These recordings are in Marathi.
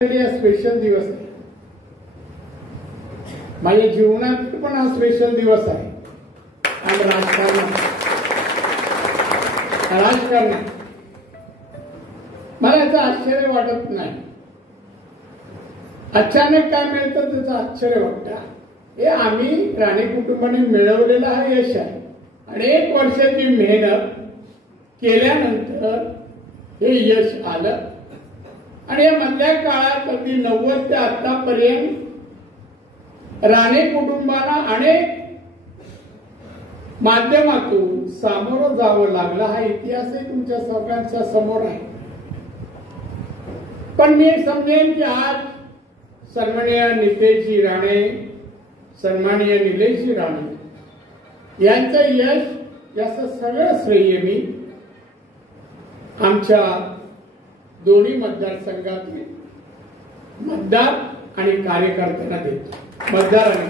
स्पेशल दिवस आहे. माझ्या जीवनात पण हा स्पेशल दिवस आहे. आणि राजकारणात मला याचं आश्चर्य वाटत नाही. अचानक काय मिळतं त्याचं आश्चर्य वाटतं. हे आम्ही राणे कुटुंबाने मिळवलेलं हा यश आहे. अनेक वर्षाची मेहनत केल्यानंतर हे यश आलं. आणि या मधल्या काळात अगदी 90 ते आतापर्यंत राणे कुटुंबाला अनेक माध्यमातून सामोरं जावं लागलं. हा इतिहासही तुमच्या सगळ्यांच्या समोर आहे. पण मी समजेन की आज सन्माननीय नितेशजी राणे, सन्माननीय निलेशजी राणे यांचं यश, याचं सगळं श्रेय मी आमच्या दोन्ही मतदारसंघातील मतदार आणि कार्यकर्त्यांना देतो. मतदारांनी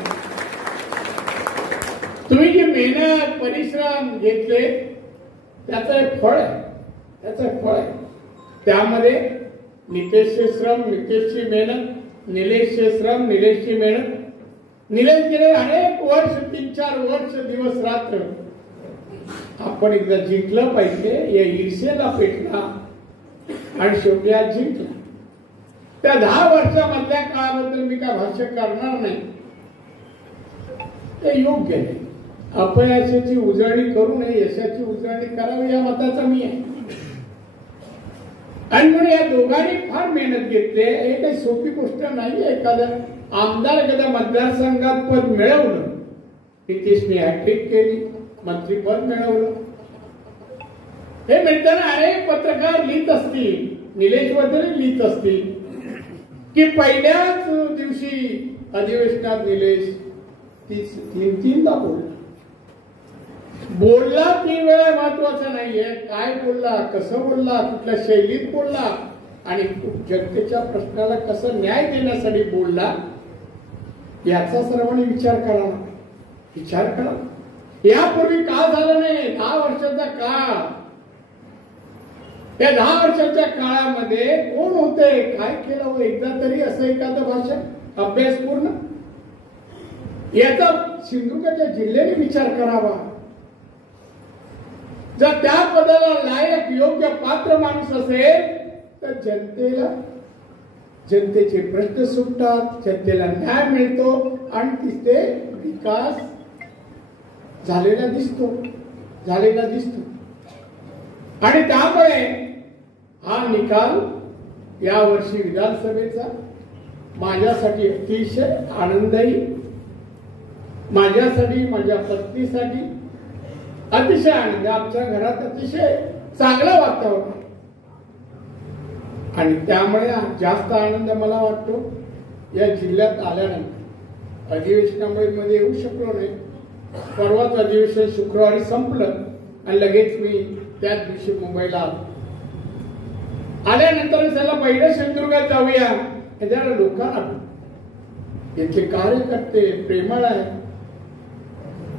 तुम्ही जी मेहनत परिश्रम घेतले त्याचं एक फळ आहे. त्यामध्ये नितेशचे श्रम, नितेशची मेहनत, निलेशचे श्रम, निलेशची मेहनत. निलेश गेले अनेक वर्ष, 3-4 वर्ष दिवस रात्र आपण एकदा जिंकलं पाहिजे या ईर्षेला पेटला आणि शेवटी आज जिंकला. त्या 10 वर्षामधल्या काळाबद्दल मी काय भाष्य करणार नाही. ते योग्य नाही. अपयशाची उजळणी करू नये, यशाची उजळणी करावी या मताचा मी आहे. आणि म्हणून या दोघांनी फार मेहनत घेतली. हे काही सोपी गोष्ट नाही. एखाद्या आमदार एखाद्या मतदारसंघात पद मिळवलं, नितीशने हॅट्रिक केली, मंत्रीपद मिळवलं. हे मिळताना अनेक पत्रकार लिहित असतील, निलेश बद्दल लिहित असतील की पहिल्याच दिवशी अधिवेशनात निलेश 3-3दा बोलला. 3 वेळा महत्वाचं नाहीये काय बोलला, कसं बोलला, कुठल्या शैलीत बोलला आणि जनतेच्या प्रश्नाला कसं न्याय देण्यासाठी बोलला याचा सर्वांनी विचार करा. यापूर्वी का झालं नाही? 10 वर्षाचा काळ. त्या 10 वर्षाच्या काळामध्ये कोण होते, काय केलं, एकदा तरी असं एखादं भाषण अभ्यासपूर्ण याचा सिंधुदुर्गच्या जिल्ह्याने विचार करावा. जर त्या पदाला लायक, योग्य, पात्र माणूस असेल तर जनतेचे प्रश्न सुटतात, जनतेला न्याय मिळतो आणि तिथे विकास झालेला दिसतो. आणि त्यामुळे हा निकाल यावर्षी विधानसभेचा माझ्यासाठी अतिशय आनंददायी, माझ्यासाठी, माझ्या पत्नीसाठी अतिशय आनंद. आमच्या घरात अतिशय चांगलं वातावरण आणि त्यामुळे जास्त आनंद मला वाटतो या जिल्ह्यात आल्यानंतर. अधिवेशनामुळे मध्ये येऊ शकलो नाही. परवाच अधिवेशन शुक्रवारी संपलं आणि लगेच मी त्याच दिवशी मुंबईला आल्यानंतर त्याला पहिलं सिंधुदुर्गात जाऊया. त्याला लोकांना इथले कार्यकर्ते प्रेमळ आहेत,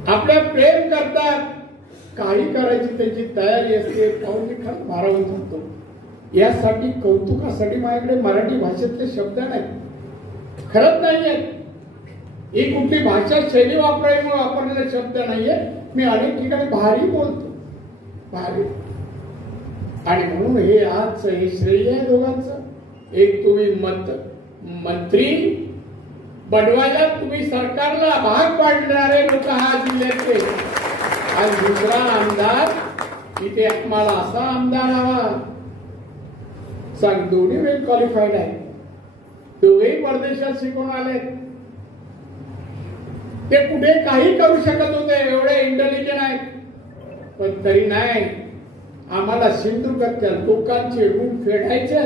आपल्या प्रेम करतात, काही करायची त्यांची तयारी असते. पाहून मी खरं भारावून जातो. यासाठी कौतुकासाठी माझ्याकडे मराठी भाषेतले शब्द नाहीत, खरंच नाहीये. ही कुठली भाषा शैली वापरायमुळे वापरलेले शब्द नाहीये. मी अनेक ठिकाणी भारी बोलतो, भारी. आणि म्हणून हे आज हे श्रेय आहे दोघांचं. एक तुम्ही मंत्री बनवायला, तुम्ही सरकारला भाग पाडणारे लोक हा जिल्ह्यातले, आणि दुसरा आमदार इथे आम्हाला असा आमदार हवा. सांग, दोन्ही वेल क्वालिफाईड आहे. दोघेही परदेशात शिकून आले. ते कुठे काही करू शकत होते, एवढे इंटेलिजंट आहेत. पण तरी नाही, आम्हाला सिंधुदुर्गातल्या लोकांचे ऋण फेडायचे.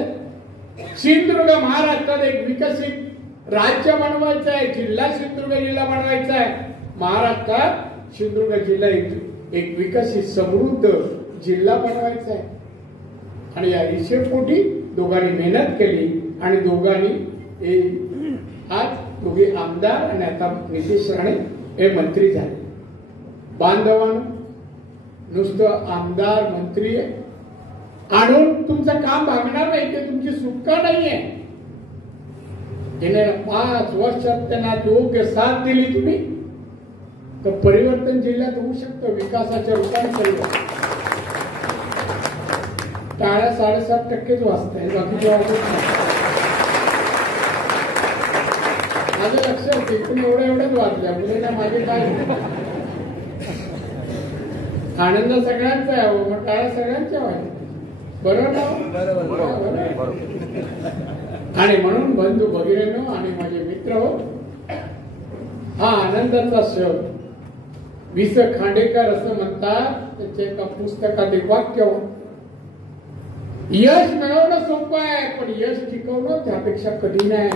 सिंधुदुर्ग महाराष्ट्रात एक विकसित राज्य बनवायचं आहे, सिंधुदुर्ग जिल्हा बनवायचा आहे. महाराष्ट्रात सिंधुदुर्ग जिल्हा एक विकसित समृद्ध जिल्हा बनवायचा आहे. आणि या हिशेबपोटी दोघांनी मेहनत केली आणि दोघांनी आज दोघे आमदार आणि आता नितेश राणे हे मंत्री झाले. बांधवांनो, नुसतं आमदार मंत्री आणून तुमचं काम भागणार नाही, ते तुमची सुटका नाहीये. येणाऱ्या 5 वर्षात त्यांना योग्य साथ दिली तुम्ही तर परिवर्तन जिल्ह्यात होऊ शकतं, विकासाच्या रूपाने परिवर्तन. टाळ्या 7.5%च वाजताय, बाकीचे वाजत नाही. माझं लक्षात एकूण एवढ्याच वाजल्या मुलींना माझे काय आनंद सगळ्यांचा आहे, मग टाळ्या सगळ्यांच्या व्हायला बरोबर ना. आणि म्हणून बंधू भगिनींनो आणि माझे मित्र हो, हा आनंदाचा क्षण. वि. स. खांडेकर असं म्हणतात, त्याच्या एका पुस्तकात एक वाक्य, यश मिळवणं सोपं आहे पण यश टिकवणं त्यापेक्षा कधी नाही.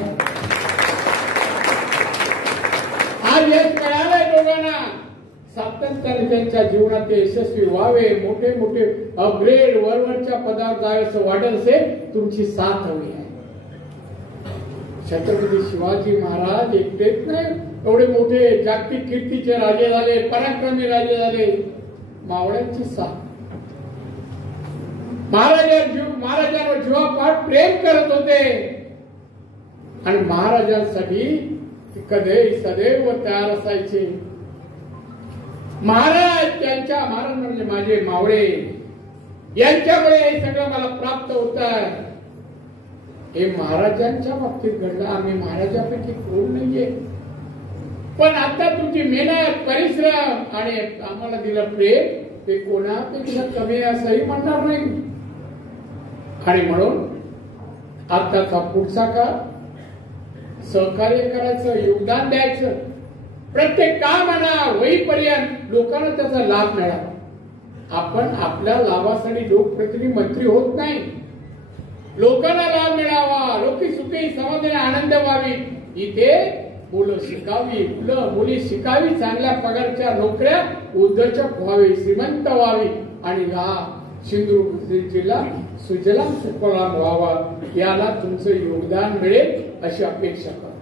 आज यश मिळालंय दोघांना, सातत्याने त्यांच्या जीवनात यशस्वी व्हावे, मोठे मोठे अपग्रेड वरवरच्या पदावर जावे असं वाटत असेल, तुमची साथ हवी आहे. छत्रपती शिवाजी महाराज एकटेच नाही एवढे मोठे जागतिक कीर्तीचे राजे झाले, पराक्रमी राजे झाले, मावळ्यांची साथ. महाराजांवर जीवापाड प्रेम करत होते आणि महाराजांसाठी कधी सदैव तयार असायचे. महाराज म्हणजे माझे मावळे, यांच्यामुळे हे सगळं मला प्राप्त होत आहे. हे महाराजांच्या बाबतीत घडलं. आम्ही महाराजांपैकी कोण नाहीये, पण आता तुमची मेहनत, परिश्रम आणि आम्हाला दिलं प्रेम ते कोणापेक्षा कमी असंही म्हणणार नाही. आणि म्हणून आताचा पुढचा काळ सहकार्य करायचं, योगदान द्यायचं. प्रत्येक काम आणा होईपर्यंत लोकांना त्याचा लाभ मिळावा. आपण आपल्या लाभासाठी लोकप्रतिनिधी मंत्री होत नाही, लोकांना लाभ मिळावा, लोकी सुखी समाधानी आनंद व्हावी. इथे मुलं शिकावी, मुली शिकावी, चांगल्या पगारच्या नोकऱ्या उद्योजक व्हावे, श्रीमंत व्हावी आणि हा सिंधुदुर्ग जिल्हा सुजलाम सुफलाम व्हावा. याला तुमचं योगदान मिळेल अशी अपेक्षा करा.